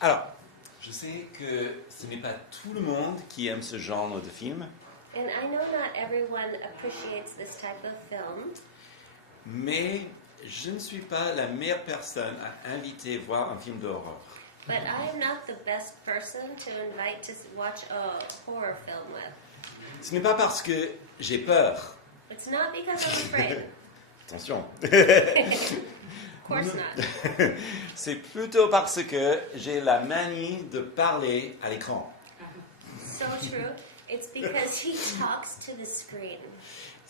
Alors, je sais que ce n'est pas tout le monde qui aime ce genre de film, And I know not everyone appreciates this type of film, mais je ne suis pas la meilleure personne à inviter voir un film d'horreur. but I am not the best person to invite to watch a horror film with. Ce n'est pas parce que j'ai peur. It's not because I'm afraid. Attention. Of course not. C'est plutôt parce que j'ai la manie de parler à l'écran. So true. It's because he talks to the screen.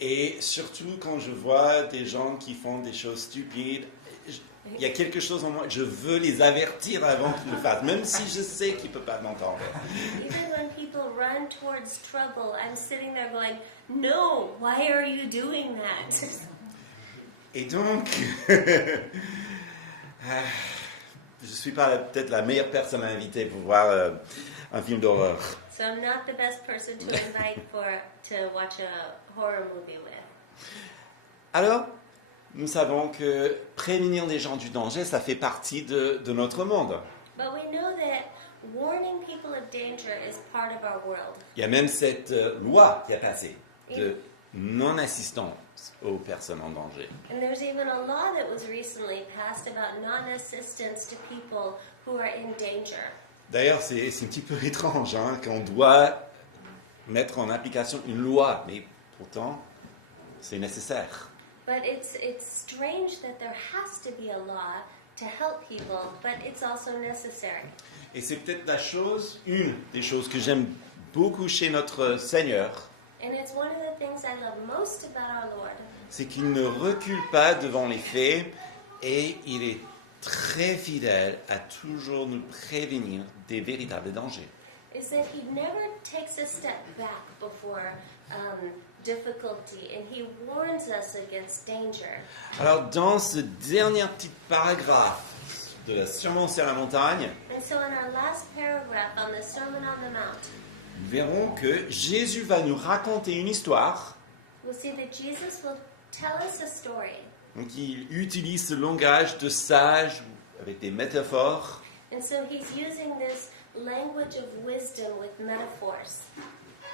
Et surtout quand je vois des gens qui font des choses stupides, il y a quelque chose en moi, je veux les avertir avant qu'ils le fassent, même si je sais qu'ils ne peuvent pas m'entendre. Even when people run towards trouble, I'm sitting there going, no, why are you doing that? Et donc, je ne suis pas peut-être la meilleure personne à inviter pour voir un film d'horreur. So I'm not the best person to invite to watch a horror movie with. Alors, nous savons que prévenir les gens du danger, ça fait partie de notre monde. But we know that warning people of danger is part of our world. Il y a même cette loi qui a passé de non-assistance aux personnes en danger. And there's even a law that was recently passed about non-assistance to people who are in danger. D'ailleurs, c'est un petit peu étrange qu'on doit mettre en application une loi, mais pourtant, c'est nécessaire. But it's strange that there has to be a law to help people, but it's also necessary. Et c'est peut-être une des choses que j'aime beaucoup chez notre Seigneur, And it's one of the things I love most about our Lord. c'est qu'il ne recule pas devant les faits et il est très fidèle à toujours nous prévenir des véritables dangers. Is that he never takes a step back before difficulty, and he warns us against danger. Alors, dans ce dernier petit paragraphe de la Sermon sur la montagne, And so in our last paragraph on the Sermon on the Mount, nous verrons que Jésus va nous raconter une histoire. we'll see that Jesus will tell us a story. Donc, il utilise ce langage de sage avec des métaphores. And so he's using this language of wisdom with metaphors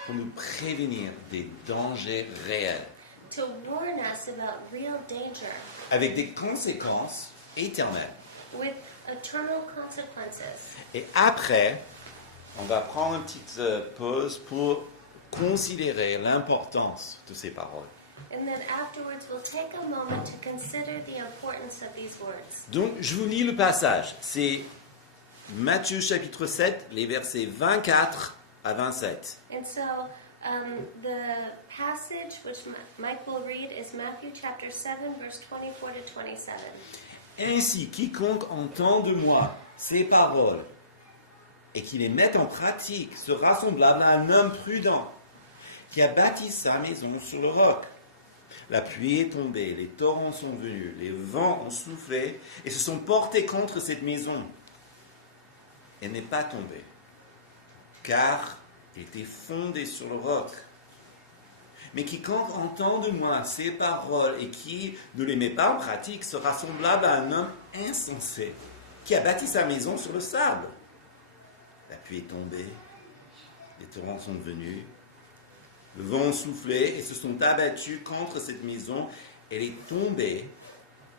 Pour nous prévenir des dangers réels, to warn us about real danger avec des conséquences éternelles. with eternal consequences. Et après, on va prendre une petite pause pour considérer l'importance de ces paroles. And then afterwards we'll take a moment to consider the importance of these words. Donc, je vous lis le passage. C'est Matthieu chapitre 7, les versets 24 à 27. And so the passage which Mike will read is Matthew chapter 7, verse 24 to 27. Ainsi, quiconque entend de moi ces paroles et qui les met en pratique sera semblable à un homme prudent qui a bâti sa maison sur le roc. La pluie est tombée, les torrents sont venus, les vents ont soufflé et se sont portés contre cette maison. Elle n'est pas tombée, car elle était fondée sur le roc. Mais quiconque entend de moi ces paroles et qui ne les met pas en pratique sera semblable à un homme insensé qui a bâti sa maison sur le sable. La pluie est tombée, les torrents sont venus, le vent a soufflé et se sont abattus contre cette maison. Elle est tombée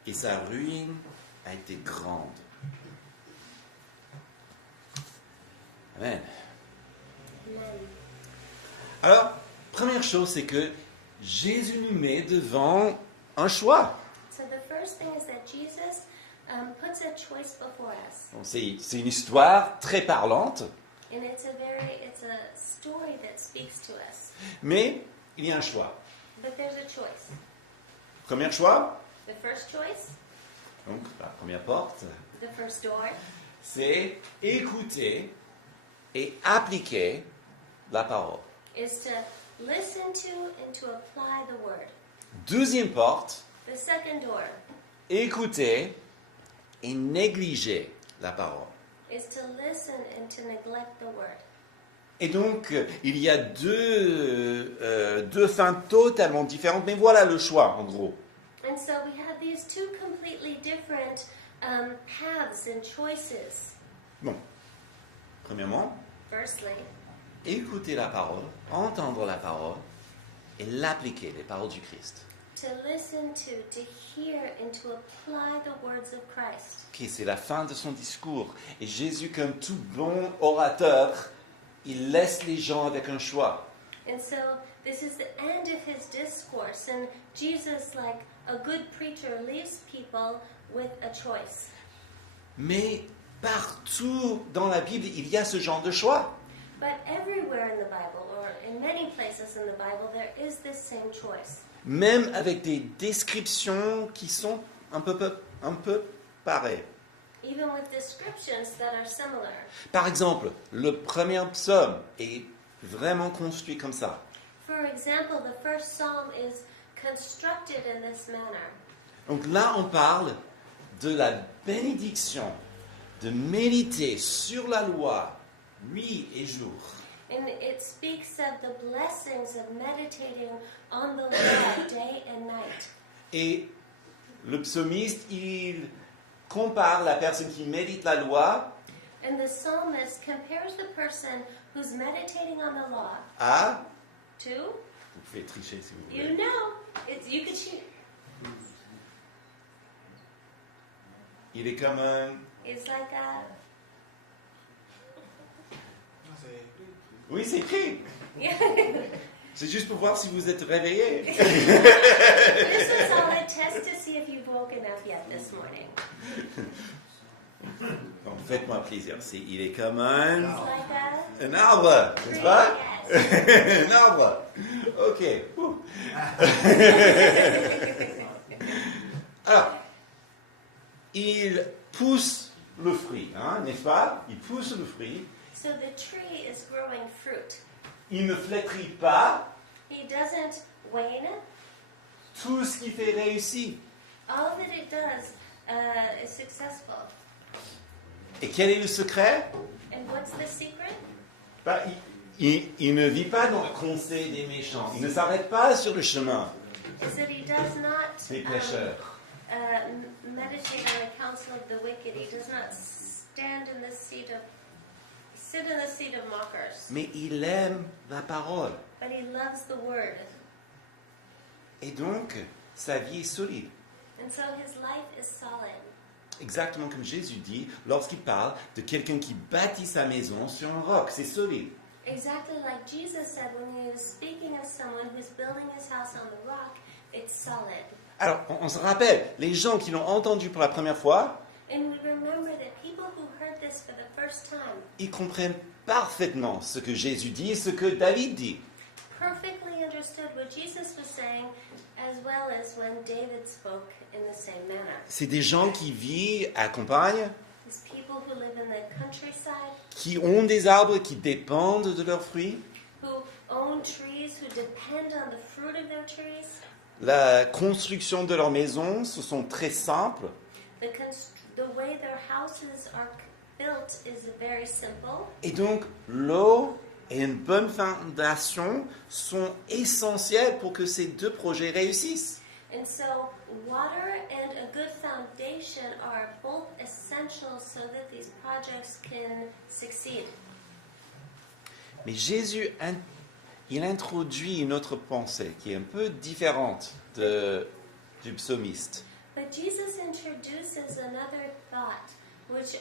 et sa ruine a été grande. Amen. Amen. Alors, première chose, c'est que Jésus nous met devant un choix. So the first thing is that Jesus puts a choice before us. Donc, c'est une histoire très parlante, And it's a story that speaks to us. mais il y a un choix. But there's a choice. Premier choix, The first choice, donc la première porte, the first door, c'est écouter et appliquer la parole. is to listen to and to apply the word. Deuxième porte, The second door écouter et négliger la parole. is to listen and to neglect the word. Et donc, il y a deux fins totalement différentes, mais voilà le choix, en gros. And so we have these two completely different paths and choices. Bon, Premièrement, Firstly, écouter la parole, entendre la parole et l'appliquer, les paroles du Christ. to listen to hear, and to apply the words of Christ. Ok, c'est la fin de son discours. Et Jésus, comme tout bon orateur, il laisse les gens avec un choix. And so this is the end of his discourse, and Jesus, like a good preacher, leaves people with a choice. Mais partout dans la Bible, il y a ce genre de choix. But everywhere in the Bible, or in many places in the Bible, there is this same choice. Même avec des descriptions qui sont un peu pareilles. Even with descriptions that are similar. Par exemple, le premier psaume est vraiment construit comme ça. For example, the first psalm is constructed in this manner. Donc là, on parle de la bénédiction, de méditer sur la loi nuit et jour. And it speaks of the blessings of meditating on the law day and night. Et le psalmiste, il compare la personne qui médite la loi And the psalmist compares the person who's meditating on the law à... to, Vous pouvez tricher si vous you voulez. know, you could shoot. Il est comme un... It's like a, Oui, c'est écrit. yeah. C'est juste pour voir si vous êtes réveillé. This was all a test to see if you've woken up yet this morning. Donc faites-moi plaisir. Il est comme un... It's like a Un arbre, n'est-ce pas? yes. Un arbre. Ok. Ouh. Alors, il pousse le fruit, hein, n'est-ce pas? Il pousse le fruit. So the tree is growing fruit. Il ne flétrit pas. He doesn't wane. Tout ce qu'il fait réussit. All that it does is successful. Et quel est le secret? And what's the secret? Bah, il ne vit pas dans le conseil des méchants. Il ne s'arrête pas sur le chemin Is that he does not des pécheurs. meditate on the counsel of the wicked. He does not sit in the seat of mockers. Mais il aime la parole. But he loves the word. Et donc, sa vie est solide. And so his life is solid. Exactement comme Jésus dit lorsqu'il parle de quelqu'un qui bâtit sa maison sur un roc. C'est solide. Exactly like Jesus said when he was speaking of someone who's building his house on the rock, it's solid. Alors, on se rappelle, les gens qui l'ont entendu pour la première fois, And we remember that people who heard this for the first time ils comprennent parfaitement ce que Jésus dit et ce que David dit. perfectly understood what Jesus was saying, as well as when David spoke in the same manner. C'est des gens qui vivent à campagne, These people who live in the countryside, qui ont des arbres qui dépendent de leurs fruits. who own trees, who depend on the fruit of their trees. La construction de leur maison, ce sont très simples. The way their houses are built is very simple. Et donc, l'eau et une bonne fondation sont essentiels pour que ces deux projets réussissent. And so water and a good foundation are both essential so that these projects can succeed. Mais Jésus, il introduit une autre pensée qui est un peu différente du psalmiste. But Jesus introduces another thought, which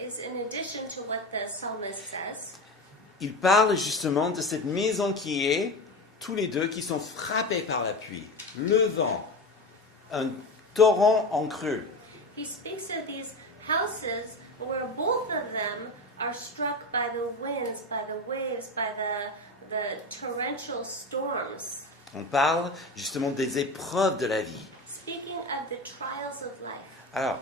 is in addition to what the psalmist says. Il parle justement de cette maison qui est, tous les deux, qui sont frappés par la pluie, le vent, un torrent en creux. He speaks of these houses where both of them are struck by the winds, by the waves, by the torrential storms. On parle justement des épreuves de la vie. Speaking of the trials of life. Alors,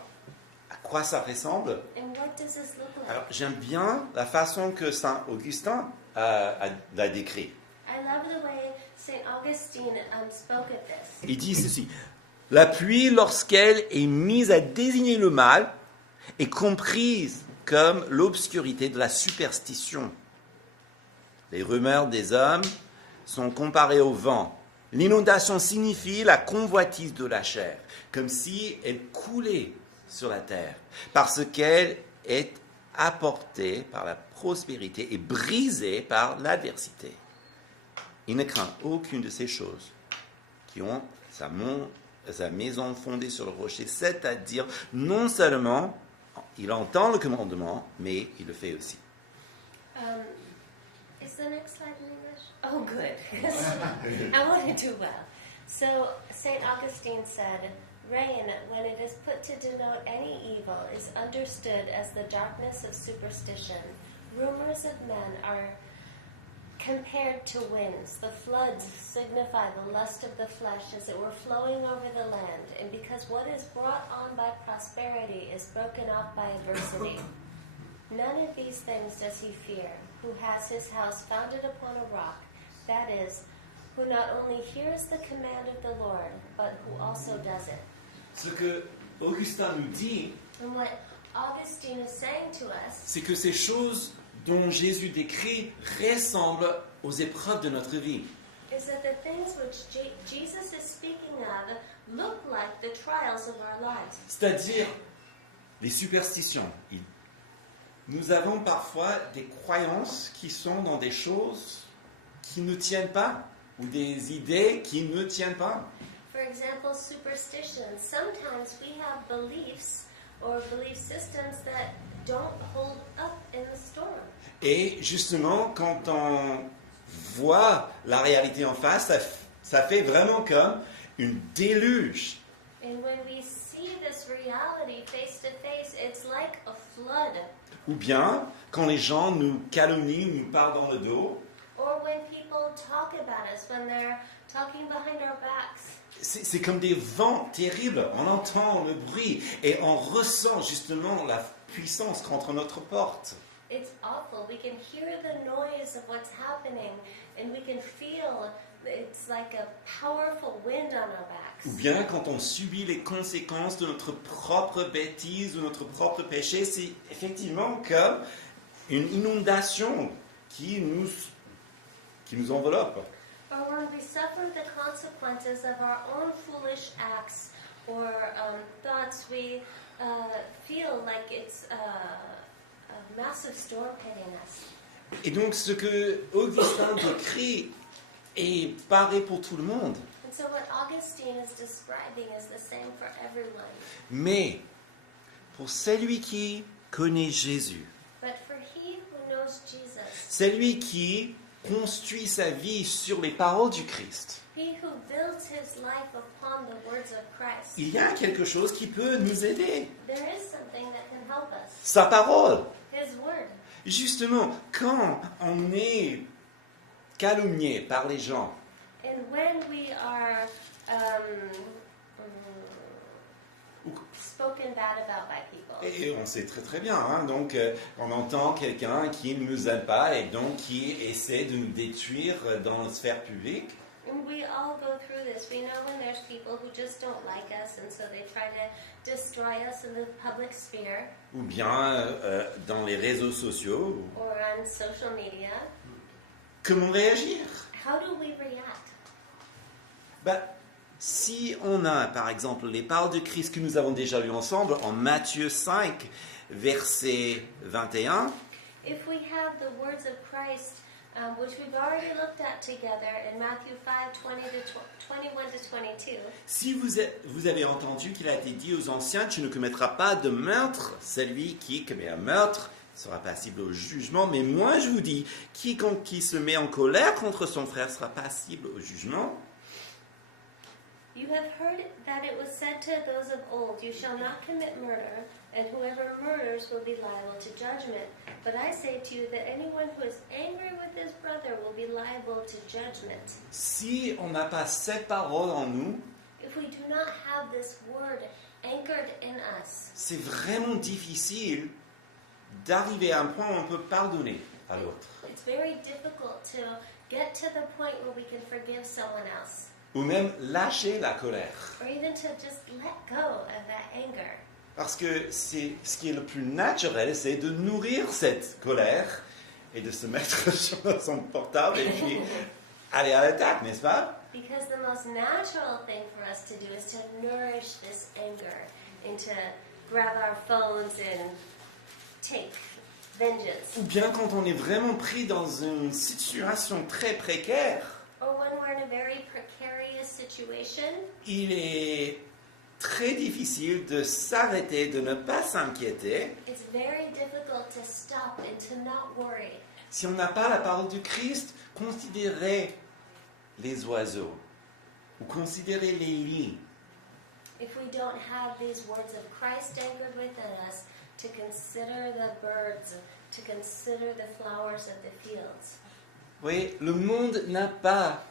à quoi ça ressemble? And what does this look like? Alors, j'aime bien la façon que Saint Augustin l'a décrit. I love the way St. Augustine spoke of this. Il dit ceci: la pluie, lorsqu'elle est mise à désigner le mal, est comprise comme l'obscurité de la superstition. Les rumeurs des hommes sont comparées au vent. L'inondation signifie la convoitise de la chair, comme si elle coulait sur la terre, parce qu'elle est apportée par la prospérité et brisée par l'adversité. Il ne craint aucune de ces choses qui ont sa maison fondée sur le rocher, c'est-à-dire non seulement il entend le commandement, mais il le fait aussi. Is the next slide in English? Oh, good. I want to do well. So, St. Augustine said, rain, when it is put to denote any evil, is understood as the darkness of superstition. Rumors of men are compared to winds. The floods signify the lust of the flesh as it were flowing over the land, and because what is brought on by prosperity is broken off by adversity. None of these things does he fear, who has his house founded upon a rock, that is, who not only hears the command of the Lord, but who also does it. Ce que Augustin nous dit, And what Augustine is saying to us c'est que ces choses dont Jésus décrit ressemblent aux épreuves de notre vie. is that the things which Jesus is speaking of look like the trials of our lives. C'est-à-dire les superstitions. Nous avons parfois des croyances qui sont dans des choses qui ne tiennent pas, ou des idées qui ne tiennent pas. For example, superstitions. Sometimes we have beliefs or belief systems that don't hold up in the storm. Et justement, quand on voit la réalité en face, ça fait vraiment comme une déluge. And when we see this reality face to face, it's like a flood. Ou bien, quand les gens nous calomnient, nous parlent dans le dos, Or when people talk about us, when they're talking behind our backs. c'est comme des vents terribles. On entend le bruit et on ressent justement la puissance contre notre porte. It's awful. We can hear the noise of what's happening, and we can feel it's like a powerful wind on our backs. Ou bien quand on subit les conséquences de notre propre bêtise ou notre propre péché, c'est effectivement comme une inondation qui nous enveloppe. Or when we suffer the consequences of our own foolish acts or thoughts, we feel like it's a massive storm hitting us. Et donc ce que Augustin décrit est pareil pour tout le monde. And so what Augustine is describing is the same for everyone. Mais pour celui qui connaît Jésus, But for he who knows Jesus, celui qui construit sa vie sur les paroles du Christ, he who builds his life upon the words of Christ, il y a quelque chose qui peut nous aider. there is something that can help us. Sa parole. His word. Justement, quand on est calomnié par les gens, And when we are spoken bad about by people, et on sait très très bien, hein, donc on entend quelqu'un qui ne nous aime pas et donc qui essaie de nous détruire dans la sphère publique, and we all go through this. We know when there's people who just don't like us, and so they try to destroy us in the public sphere ou bien dans les réseaux sociaux. or on social media. Comment réagir? How do we react? Ben, si on a, par exemple, les paroles de Christ que nous avons déjà lues ensemble en Matthieu 5, verset 21, If we have the words of Christ, which we've already looked at together in Matthew 5, 21 to 22, si vous avez entendu qu'il a été dit aux anciens, tu ne commettras pas de meurtre, celui qui commet un meurtre sera passible au jugement, mais moi je vous dis, quiconque qui se met en colère contre son frère sera passible au jugement. you have heard that it was said to those of old, you shall not commit murder, and whoever murders will be liable to judgment. But I say to you that anyone who is angry with his brother will be liable to judgment. Si on n'a pas cette parole en nous, If we do not have this word anchored in us, c'est vraiment difficile d'arriver à un point où on peut pardonner à l'autre. it's very difficult to get to the point where we can forgive someone else, Ou même lâcher la colère. or even to just let go of that anger. Parce que c'est ce qui est le plus naturel, c'est de nourrir cette colère et de se mettre sur son portable et puis aller à l'attaque, n'est-ce pas? Because the most natural thing for us to do is to nourish this anger and to grab our phones and take vengeance. ou bien quand on est vraiment pris dans une situation très précaire, Or when we're in a very precarious situation, il est très difficile de s'arrêter, de ne pas s'inquiéter it's very difficult to stop and to not worry. si on n'a pas la parole du Christ. Considérez les oiseaux ou considérez les lits. If we don't have these words of Christ anchored within us, to consider the birds, to consider the flowers of the fields. Vous voyez, le monde n'a pas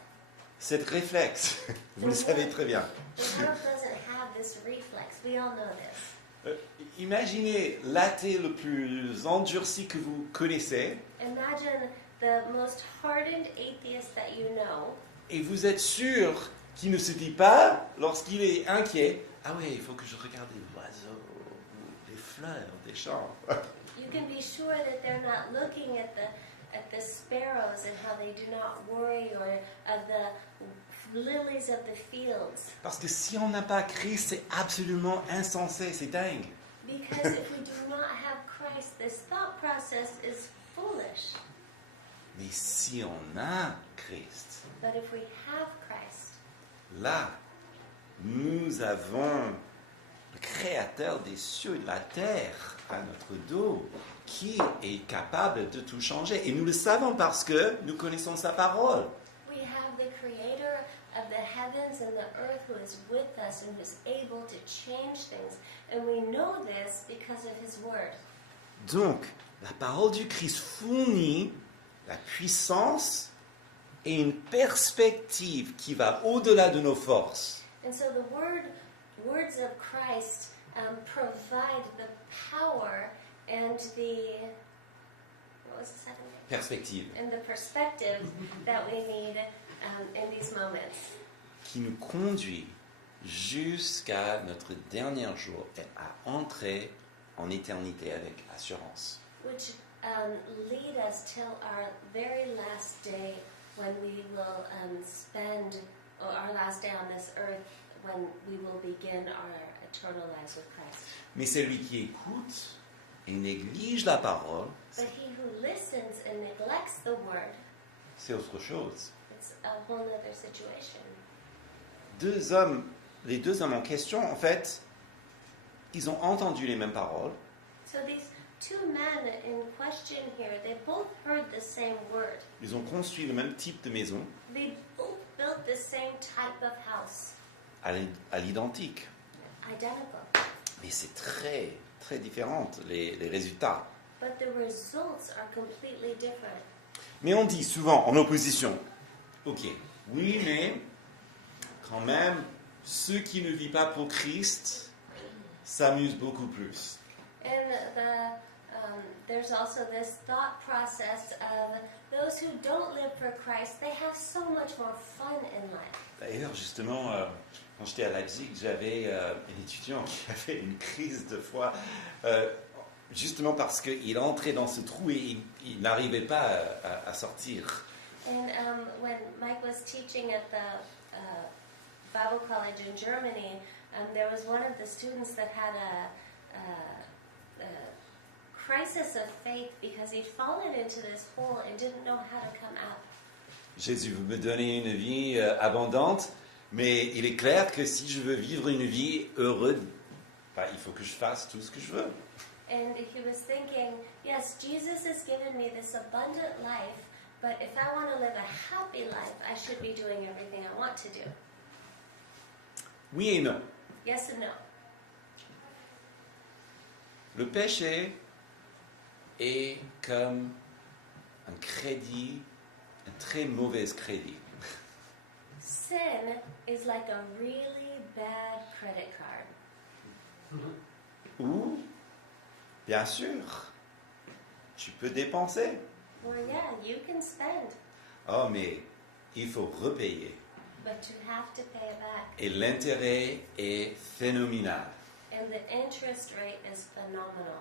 cette réflexe. Vous le savez très bien. The world doesn't have this reflex. We all know this. Imaginez l'athée le plus endurci que vous connaissez Imagine the most hardened atheist that you know, et vous êtes sûr qu'il ne se dit pas, lorsqu'il est inquiet, « Ah oui, il faut que je regarde les oiseaux, ou les fleurs des champs. » you can be sure that they're not looking at the sparrows and how they do not worry, or of the lilies of the fields. Parce que si on n'a pas Christ, c'est absolument insensé, c'est dingue. Because if we do not have Christ, this thought process is foolish. Mais si on a Christ, But if we have Christ, là, nous avons le Créateur des cieux et de la terre à notre dos, qui est capable de tout changer. Et nous le savons parce que nous connaissons sa parole. we have the Creator of the heavens and the earth who is with us and who is able to change things. And we know this because of His Word. Donc, la parole du Christ fournit la puissance et une perspective qui va au-delà de nos forces. And so the words of Christ provide the power and the, what was the second thing? Perspective And the perspective that we need in these moments. qui nous conduit jusqu'à notre dernier jour et à entrer en éternité avec assurance. Which lead us till our very last day when we will spend, or our last day on this earth, when we will begin our eternal lives with Christ. Mais celui qui écoute et néglige la parole, But he who listens and neglects the word, c'est autre chose. it's a whole other situation. Les deux hommes en question, en fait, ils ont entendu les mêmes paroles, So these two men in question here, they both heard the same word. ils ont construit le même type de maison They both built the same type of house, à l'identique. identical. Mais c'est très, très différent, les résultats. But the results are completely different. Mais on dit souvent en opposition, ok, oui, mais quand même, ceux qui ne vivent pas pour Christ s'amusent beaucoup plus. And there's also this thought process of those who don't live for Christ, they have so much more fun in life. D'ailleurs, justement, quand j'étais à Leipzig, j'avais un étudiant qui avait une crise de foi, justement parce qu'il entrait dans ce trou et il n'arrivait pas à sortir. And when Mike was teaching at the Bible college in Germany, there was one of the students that had a crisis of faith because he'd fallen into this hole and didn't know how to come out. Jésus veut me donner une vie abondante, mais il est clair que si je veux vivre une vie heureuse, il faut que je fasse tout ce que je veux. And he was thinking, yes, Jesus has given me this abundant life, but if I want to live a happy life, I should be doing everything I want to do. Oui et non. Yes and no. Le péché est comme un crédit, un très mauvais crédit. Sin is like a really bad credit card. Ou, bien sûr, tu peux dépenser. Well, yeah, you can spend, Oh, mais il faut repayer. but you have to pay it back. Et l'intérêt est phénoménal, And the interest rate is phenomenal.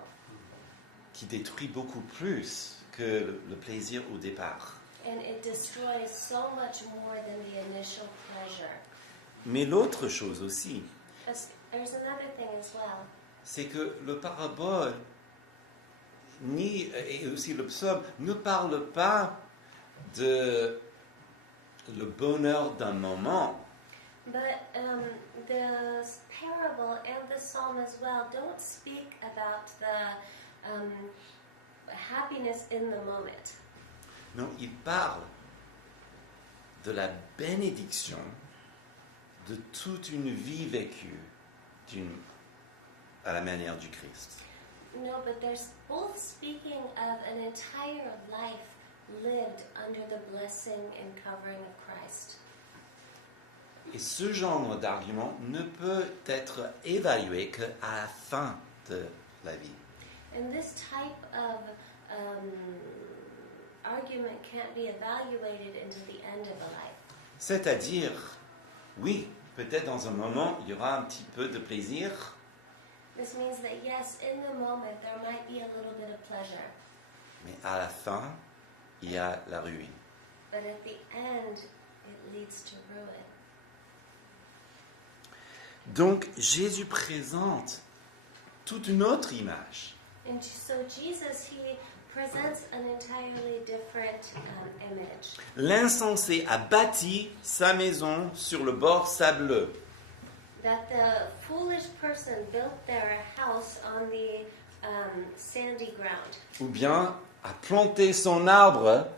qui détruit beaucoup plus que le plaisir au départ. And it destroys so much more than the initial pleasure. Mais l'autre chose aussi, But there's another thing as well. c'est que le parabole et aussi le psaume, ne parle pas de le bonheur d'un moment. But the parable and the psalm as well don't speak about the happiness in the moment. Non, il parle de la bénédiction de toute une vie vécue à la manière du Christ. No, but they're both speaking of an entire life lived under the blessing and covering of Christ. Et ce genre d'argument ne peut être évalué qu'à la fin de la vie. And this type of argument can't be evaluated until the end of a life. C'est-à-dire, oui, peut-être dans un moment, il y aura un petit peu de plaisir, This means that yes, in the moment there might be a little bit of pleasure, mais à la fin, il y a la ruine. but at the end it leads to ruin. Donc, Jésus présente toute une autre image. And so Jesus, he presents an entirely different image. L'insensé a bâti sa maison sur le bord sableux. That the foolish person built their house on the sandy ground. Ou bien a planté son arbre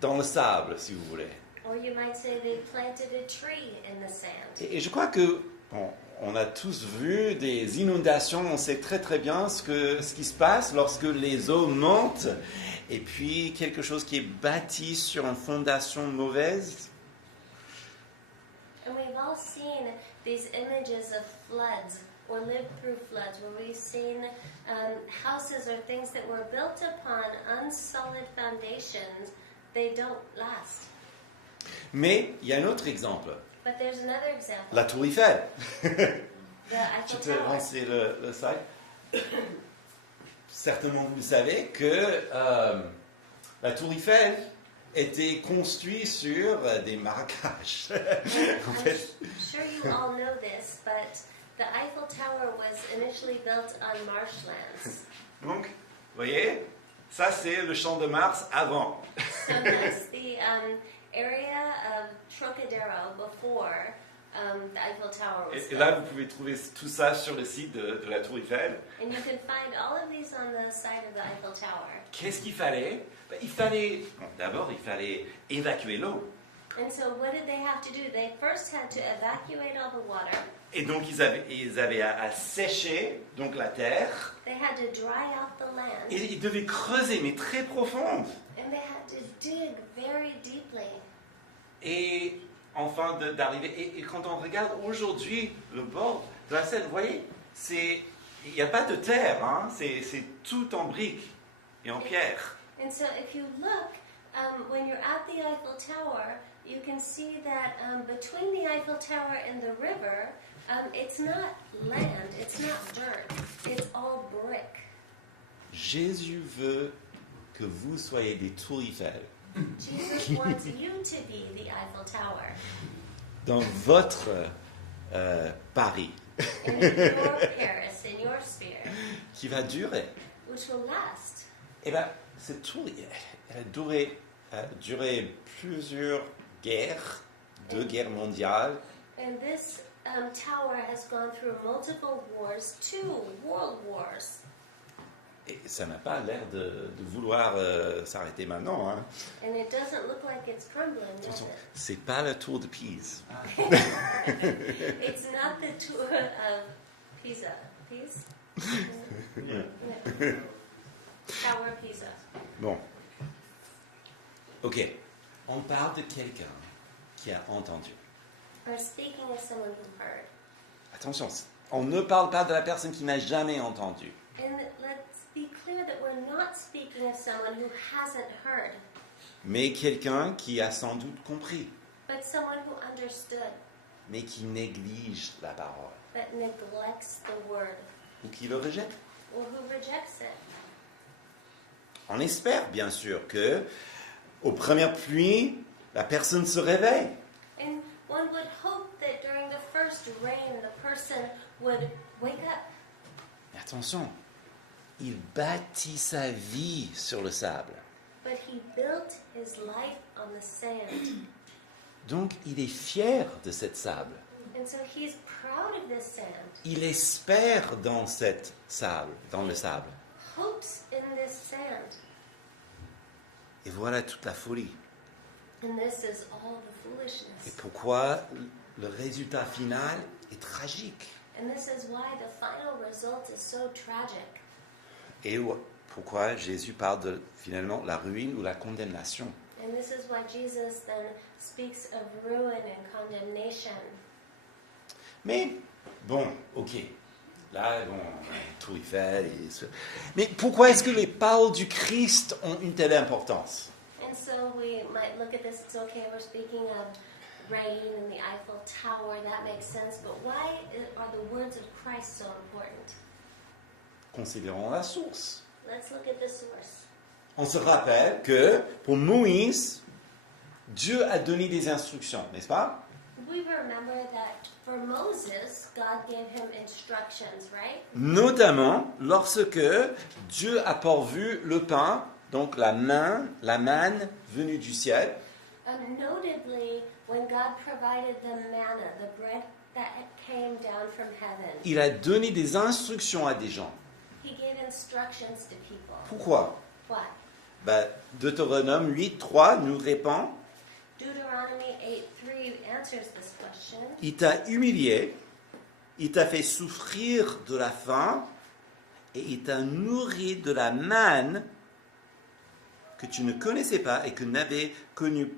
dans le sable, si vous voulez. Or you might say they planted a tree in the sand. Et je crois que on a tous vu des inondations, on sait très très bien ce qui se passe lorsque les eaux montent et puis quelque chose qui est bâti sur une fondation mauvaise. And we've all seen these images of floods or lived through floods where we've seen houses or things that were built upon unsolid foundations, they don't last. Mais il y a un autre exemple, But there's another example. la Tour Eiffel. The Tu Eiffel peux Tower. lancer le slide. Certainement vous savez que la Tour Eiffel était construite sur des marécages. En fait, I'm sure you all know this, but the Eiffel Tower was initially built on marshlands. donc, vous voyez, ça c'est le champ de Mars avant. So that's the area of Trocadero before the Eiffel Tower was Et là, built. vous pouvez trouver tout ça sur le site de la Tour Eiffel. And you can find all of these on the side of the Eiffel Tower. Qu'est-ce qu'il fallait? Il fallait, d'abord, il fallait évacuer l'eau. And so what did they have to do? They first had to evacuate all the water. Et donc, ils avaient à sécher donc, la terre. They had to dry out the land. Et ils devaient creuser, mais très profonde. And they had to dig very deeply. Et enfin d'arriver. Et quand on regarde aujourd'hui le bord de la Seine, vous voyez, il n'y a pas de terre, hein, c'est tout en briques et en pierre. And so if you look, when you're at the Eiffel Tower, you can see that between the Eiffel Tower and the river, it's not land, it's not dirt, it's all brick. Jésus veut que vous soyez des tours Eiffel Jesus wants you to be the Eiffel Tower dans votre Paris in your Paris, in your sphere, qui va durer. which will last. Et bien, cette tour, elle a duré plusieurs guerres, 2 guerres mondiales. And this tower has gone through multiple wars, 2 world wars. Et ça n'a pas l'air de vouloir s'arrêter maintenant. Hein. And it doesn't look like it's crumbling, does Attention, it? c'est pas la tour de Pise. It's not the tour of Pisa. Pisa? Tower of Pisa. Bon. Ok. On parle de quelqu'un qui a entendu. We're speaking of someone who heard. Attention, on ne parle pas de la personne qui n'a jamais entendu. And let's be clear that we're not speaking of someone who hasn't heard, Mais quelqu'un qui a sans doute compris, but someone who understood, mais qui néglige la parole, but neglects the word, ou qui le rejette. or who rejects it. On espère bien sûr que, aux premières pluies, la personne se réveille. And one would hope that during the first rain, the person would wake up. Mais attention, il bâtit sa vie sur le sable. But he built his life on the sand. Donc, il est fier de cette sable. And so he's proud of this sand. Il espère dans cette sable, dans le sable. Hopes in this sand. Et voilà toute la folie. And this is all the Et foolishness. pourquoi le résultat final est tragique. And this is why the final result is so tragic. Et pourquoi Jésus parle de finalement la ruine ou la condamnation. And this is why Jesus then speaks of ruin and condemnation. Mais, bon, ok. Là, bon, tout est fait. Mais pourquoi est-ce que les paroles du Christ ont une telle importance? And so we might look at this, it's okay, we're speaking of rain and the Eiffel Tower, that makes sense, but why are the words of Christ so important? Considérons la source. Let's look at the source. On se rappelle que pour Moïse, Dieu a donné des instructions, n'est-ce pas? We remember that for Moses, God gave him instructions, right? Notamment lorsque Dieu a pourvu le pain, donc la manne venue du ciel. Notably, when God provided the manna, the bread that came down from heaven, Il a donné des instructions à des gens. he gave instructions to people. Pourquoi? Why? Deutéronome 8.3 nous répond, Deuteronomy 8:3 answers this question. il t'a humilié, il t'a fait souffrir de la faim et il t'a nourri de la manne que tu ne connaissais pas et que n'avaient connu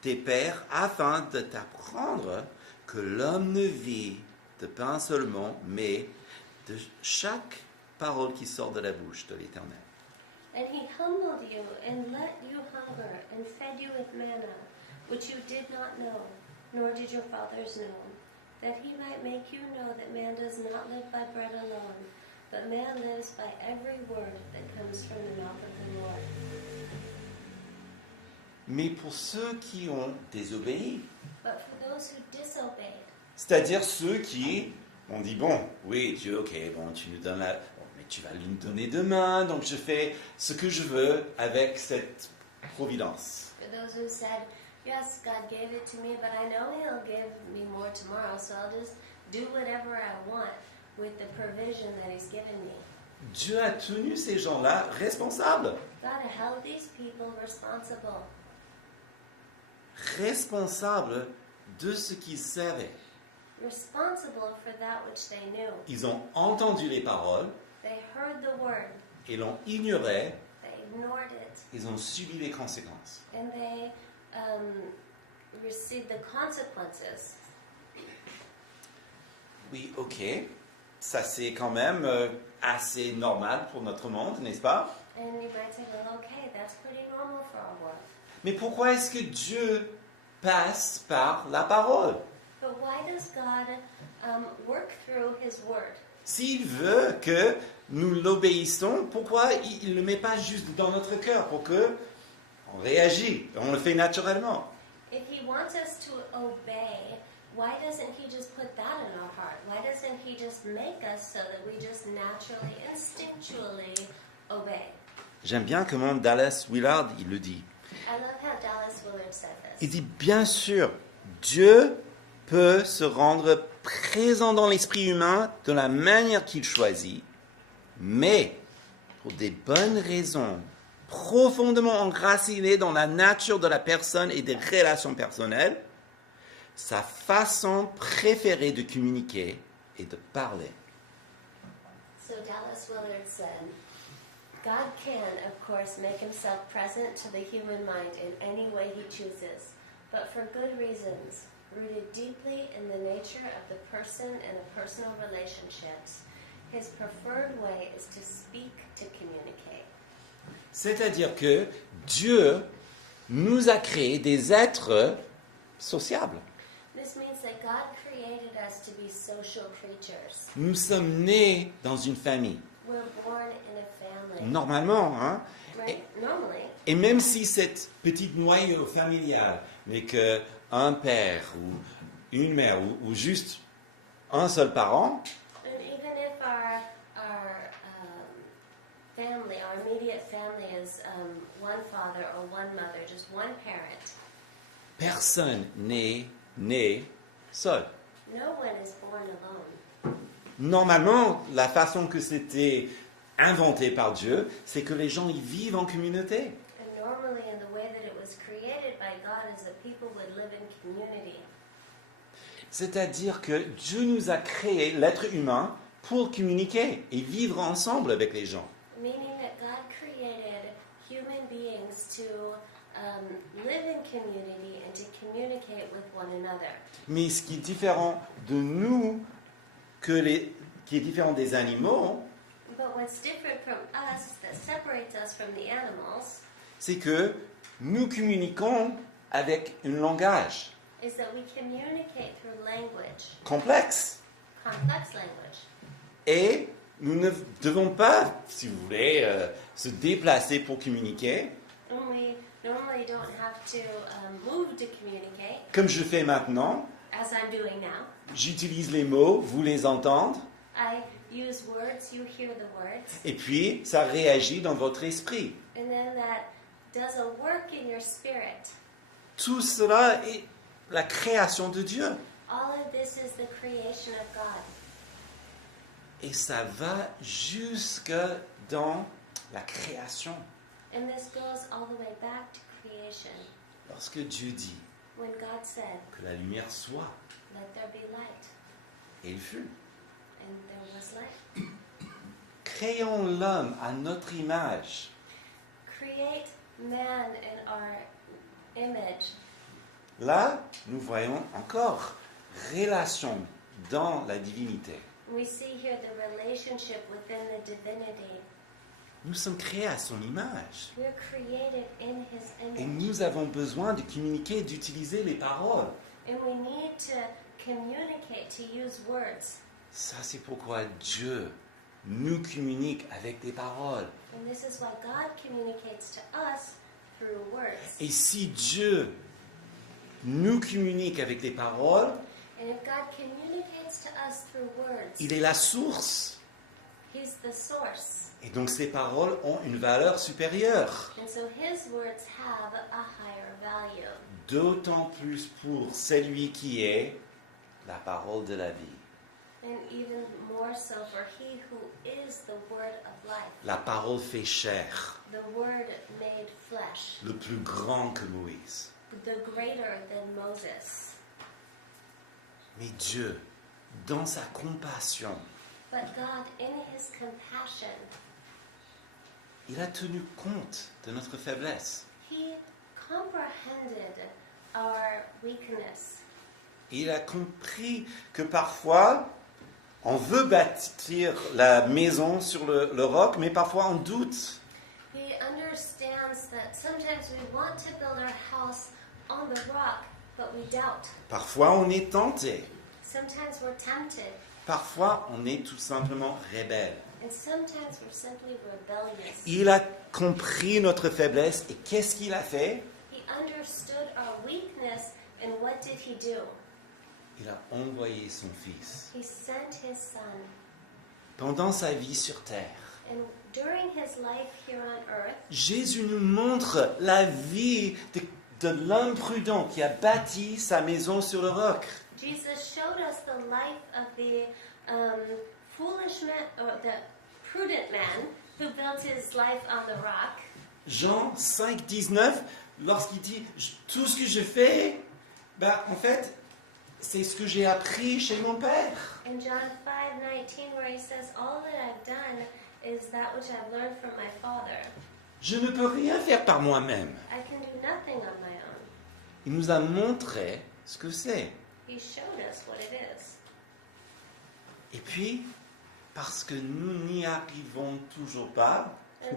tes pères, afin de t'apprendre que l'homme ne vit de pain seulement, mais de chaque parole qui sort de la bouche de l'Éternel. And he humbled you and let you hunger and fed you with manna, which you did not know, nor did your fathers know, that he might make you know that man does not live by bread alone, but man lives by every word that comes from the mouth of the Lord. Mais pour ceux qui ont désobéi, But for those who disobeyed, c'est-à-dire ceux qui ont dit, bon, oui, Dieu, ok, bon, tu nous donnes la... Bon, mais tu vas lui donner demain, donc je fais ce que je veux avec cette providence. for those who said, yes, God gave it to me, but I know he'll give me more tomorrow, so I'll just do whatever I want with the provision that he's given me. Dieu a tenu ces gens-là responsables. God held these people responsible De ce qu'ils savaient. responsible for that which they knew. Ils ont entendu les paroles, They heard the word, et l'ont ignoré, they ignored it, ils ont subi les conséquences. and they received the consequences. Oui, ok, ça c'est quand même assez normal pour notre monde, n'est-ce pas? And you might say, well, okay, that's pretty normal for our world. Mais pourquoi est-ce que Dieu passe par la parole? But why does God work through his word? S'il veut que nous l'obéissons, pourquoi il ne le met pas juste dans notre cœur pour que on réagisse, on le fait naturellement? If he wants us to obey, why doesn't he just put that in our heart? Why doesn't he just make us so that we just naturally, instinctually obey? J'aime bien comment Dallas Willard il le dit. I love how Dallas Willard said Il this. dit bien sûr, Dieu peut se rendre présent dans l'esprit humain de la manière qu'il choisit, mais pour des bonnes raisons profondément enracinées dans la nature de la personne et des relations personnelles, sa façon préférée de communiquer et de parler. So Dallas Willard said, God can, of course, make himself present to the human mind in any way he chooses, but for good reasons, rooted deeply in the nature of the person and of personal relationships. His preferred way is to speak to communicate. C'est-à-dire que Dieu nous a créés des êtres sociables. This means that God created us to be social creatures. Nous sommes nés dans une famille. We're born in a family. Normalement, hein? Right? Normally, Et même si cette petite noyau familiale n'est qu'un père ou une mère ou juste un seul parent, and even if our family, our immediate family is one father or one mother, just one parent. Personne n'est né seul. No one is born alone. Normalement, la façon que c'était inventé par Dieu, c'est que les gens y vivent en communauté. And normally, in the way that it was created by God, is that people would live in community. C'est-à-dire que Dieu nous a créé, l'être humain, pour communiquer et vivre ensemble avec les gens. Meaning that God created human beings to live in community and to communicate with one another. Mais ce qui est différent de nous, qui est différent des animaux, But what's different from us, that separates us from the animals, c'est que nous communiquons avec un langage is that we communicate through language, complexe. complex language. Et nous ne devons pas, si vous voulez, se déplacer pour communiquer, And we normally don't have to move to communicate, comme je fais maintenant. as I'm doing now. J'utilise les mots, vous les entendez, I use words, you hear the words, et puis ça réagit dans votre esprit. and then that does a work in your spirit. Tout cela est la création de Dieu. All of this is the creation of God. Et ça va jusque dans la création. And this goes all the way back to creation. Lorsque Dieu dit When God said, que la lumière soit, let there be light, et il fut. and there was light. Créons l'homme à notre image. Create man in our image. Là, nous voyons encore relation dans la divinité. We see here the relationship within the divinity. Nous sommes créés à son image. We're created in his Et image. nous avons besoin de communiquer, d'utiliser les paroles. And we need to communicate, to use words. Ça, c'est pourquoi Dieu nous communique avec des paroles. And this is why God communicates to us through words. Et si Dieu nous communique avec des paroles, And if God communicates to us through words, il est la source. he's the source. Et donc ces paroles ont une valeur supérieure. And so his words have a higher value. D'autant plus pour celui qui est la parole de la vie. And even more so for he who is the word of life. La parole fait chair, The word made flesh. le plus grand que Moïse. The greater than Moses. Mais Dieu, dans sa compassion, But God, in his compassion, il a tenu compte de notre faiblesse. he comprehended our weakness. Il a compris que parfois, on veut bâtir la maison sur le roc, mais parfois on doute. He understands that sometimes we want to build our house on the rock, but we doubt. Parfois on est tenté. Sometimes we're tempted, Parfois on est tout simplement rebelle. and sometimes we're simply rebellious. Il a compris notre faiblesse et qu'est-ce qu'il a fait? He understood our weakness, and what did he do? Il a envoyé son Fils. He sent his son. Pendant sa vie sur terre, And during his life here on earth, Jésus nous montre la vie de l'homme prudent qui a bâti sa maison sur le roc. Jesus showed us the life of the foolish man, or the prudent man who built his life on the rock. Jean 5, 19, lorsqu'il dit « Tout ce que je fais, en fait, c'est ce que j'ai appris chez mon Père. In John 5:19, where he says, all that I've done is that which I've learned from my Father. Je ne peux rien faire par moi-même. I can do nothing on my own. » Il nous a montré ce que c'est. He showed us what it is. Et puis, parce que nous n'y arrivons toujours pas, And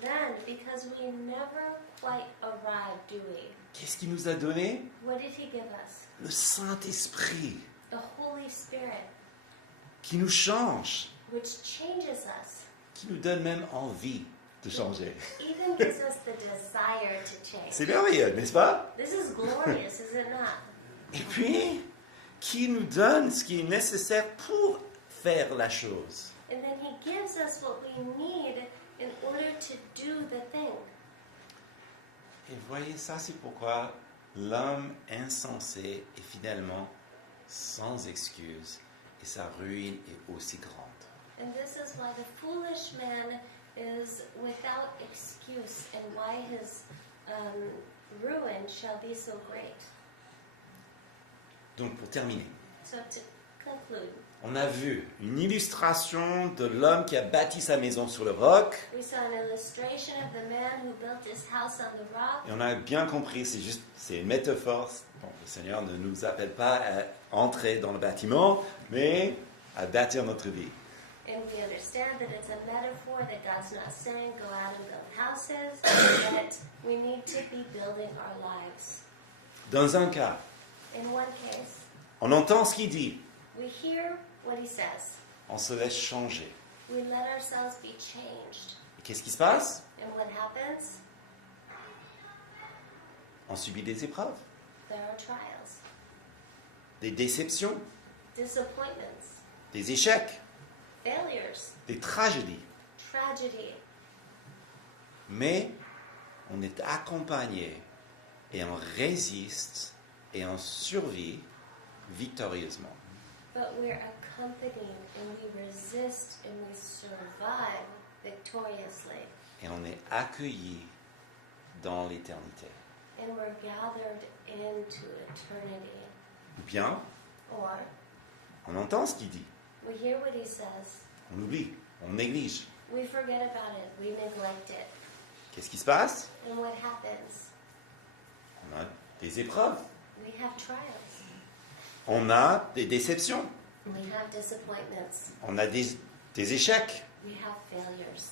then, because we never quite arrive, do we? qu'est-ce qu'il nous a donné? What did he give us? Le Saint-Esprit The Holy Spirit, qui nous change, which changes us, qui nous donne même envie de changer. even gives us the desire to change. C'est merveilleux, n'est-ce pas? This is glorious, is it not? Et puis, qui nous donne ce qui est nécessaire pour faire la chose. And then he gives us what we need in order to do the thing. Et voyez, ça c'est pourquoi l'homme insensé est finalement sans excuse et sa ruine est aussi grande. And this is why the foolish man is without excuse and why his ruin shall be so great. Donc pour terminer, So to conclude, on a vu une illustration de l'homme qui a bâti sa maison sur le roc we saw an illustration of the man who built his house on the rock. et on a bien compris, c'est une métaphore. Bon, le Seigneur ne nous appelle pas à entrer dans le bâtiment, mais à bâtir notre vie. And we understand that it's a metaphor, that God's not saying go out and build houses, that we need to be building our lives. Dans un cas, In one case, on entend ce qu'il dit, we hear what he says. on se laisse changer. We let ourselves be changed. Et qu'est-ce qui se passe? And what happens? On subit des épreuves, There are trials, des déceptions, disappointments, des échecs, failures, des tragédies. tragedy. Mais on est accompagné et on résiste et on survit victorieusement. But we're accompanied and we resist and we survive victoriously. Et on est accueilli dans l'éternité. And we're gathered into eternity. Ou bien, Or on entend ce qu'il dit, we hear what he says, on oublie, on néglige. we forget about it, we neglect it. Qu'est-ce qui se passe? And what happens? On a des épreuves, We have trials, on a des déceptions, we have disappointments, on a des échecs, we have failures,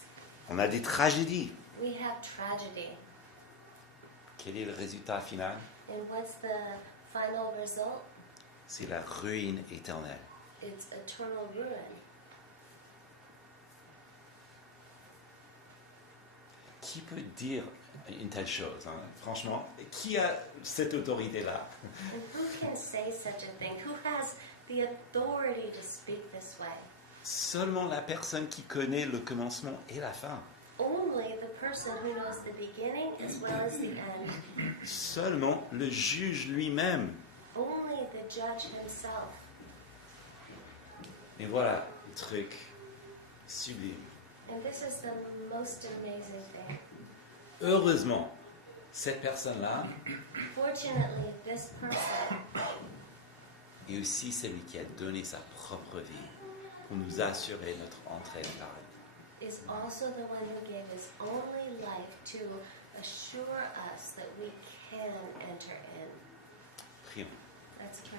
on a des tragédies. we have tragedy. Quel est le résultat final? And what's the final result? C'est la ruine éternelle. It's eternal ruin. Qui peut dire une telle chose, hein? Franchement, qui a cette autorité-là? And who can say such a thing? Who has the authority to speak this way? Seulement la personne qui connaît le commencement et la fin. Only the person who knows the beginning as well as the end. Seulement le juge lui-même. Only the judge himself. Et voilà le truc sublime. And this is the most amazing thing. Heureusement, cette personne-là Fortunately, this person est aussi celui qui a donné sa propre vie pour nous assurer notre entrée au paradis. is also the one who gave his only life to assure us that we can enter in. Prions. Let's pray.